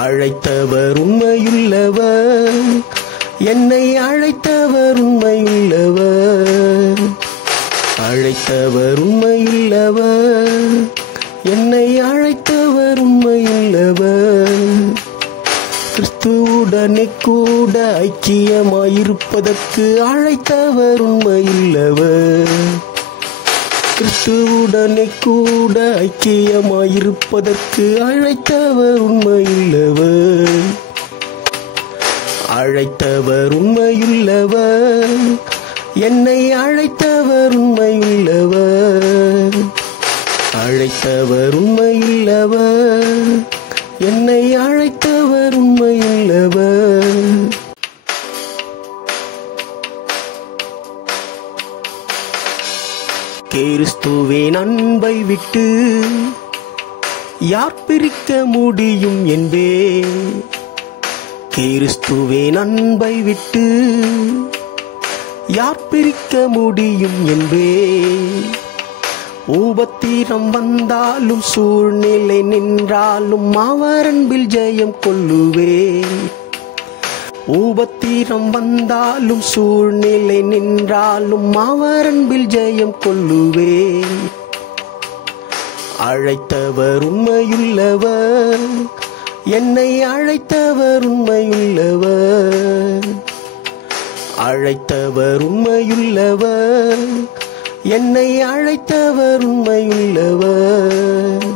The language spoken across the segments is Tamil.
அழைத்தவர் உண்மையுள்ளவர், என்னை அழைத்தவர் உண்மையுள்ளவர். அழைத்தவர் உண்மையுள்ளவர், என்னை அழைத்தவர் உண்மையுள்ளவர். கிறிஸ்துவுடனே கூட ஐக்கியமாயிருப்பதற்கு அழைத்தவர் உண்மையுள்ளவர். கிறிஸ்துவுடனே கூட ஐக்கியமாயிருப்பதற்கு அழைத்தவர் உண்மையுள்ளவர். அழைத்தவர் உண்மையுள்ளவர், என்னை அழைத்தவர் உண்மையுள்ளவர். அழைத்தவர் உண்மையுள்ளவர், என்னை அழைத்தவர் உண்மையுள்ளவர். கிறிஸ்துவின் அன்பை விட்டு யார் பிரிக்க முடியும் என்பேன். கிறிஸ்துவின் அன்பை விட்டு யார் பிரிக்க முடியும் என்பேன். உபத்திரம் வந்தாலும் சூழ்நிலை நின்றாலும் அவர் அன்பில் ஜெயம் கொள்ளுவேன். உபத்திரம் வந்தாலும் சூழ்நிலை நின்றாலும் அவர் அன்பில் ஜெயம் கொள்ளுவேன். அழைத்தவர் உண்மையுள்ளவர், என்னை அழைத்தவர் உண்மையுள்ளவர். அழைத்தவர் உண்மையுள்ளவர், என்னை அழைத்தவர் உண்மையுள்ளவர்.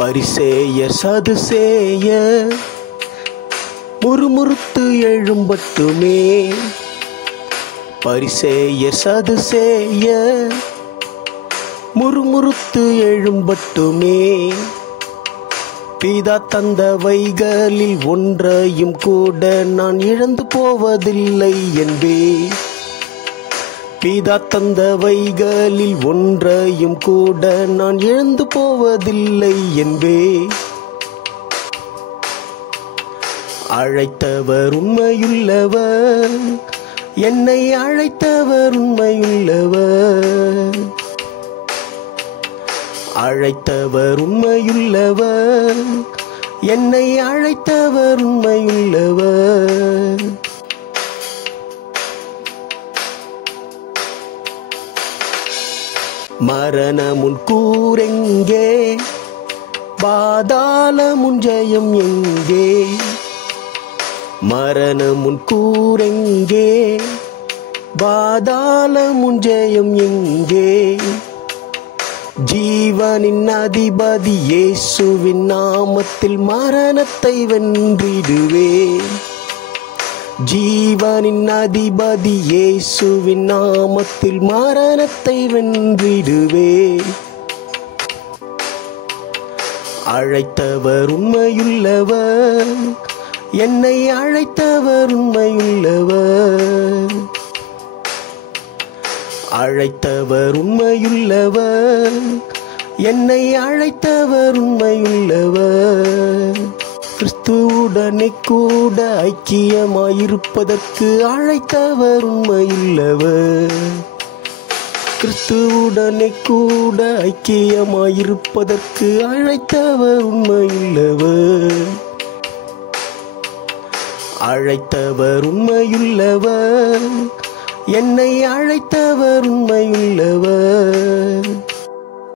பரிசேயர் சதுசேயர் முறுமுறுத்து எழும்பட்டுமே. பரிசேயர் சதுசேயர் முறுமுறுத்து எழும்பட்டுமே. பிதா தந்தவைகளில் ஒன்றையும் கூட நான் இழந்து போவதில்லை என்பேன். பிதா தந்தவைகளில் ஒன்றையும் கூட நான் இழந்து போவதில்லை என்பேன். அழைத்தவர் உண்மையுள்ளவர், என்னை அழைத்தவர் உண்மையுள்ளவர். அழைத்தவர் உண்மையுள்ளவர், என்னை அழைத்தவர் உண்மையுள்ளவர். மரணமுன் கூரெங்கே, பாதாளமுன் ஜெயம் எங்கே. மரணமுன் கூரெங்கே, பாதாளமுன் ஜெயம் எங்கே. ஜீவனின் அதிபதி இயேசுவின் நாமத்தில் மரணத்தை வென்றிடுவேன். ஜீவனின் அதிபதி இயேசுவின் நாமத்தில் மரணத்தை வென்றிடுவேன். அழைத்தவர் உண்மையுள்ளவர், என்னை அழைத்தவர் உண்மையுள்ளவர். அழைத்தவர் உண்மையுள்ளவர், என்னை அழைத்தவர் உண்மையுள்ளவர். கிறிஸ்துவுடனே கூட ஐக்கியமாயிருப்பதற்கு அழைத்தவர் உண்மையுள்ளவர். கிறிஸ்துவுடனே கூட ஐக்கியமாயிருப்பதற்கு அழைத்தவர் உண்மையுள்ளவர். அழைத்தவர் உண்மையுள்ளவர், என்னை அழைத்தவர் உண்மையுள்ளவர்.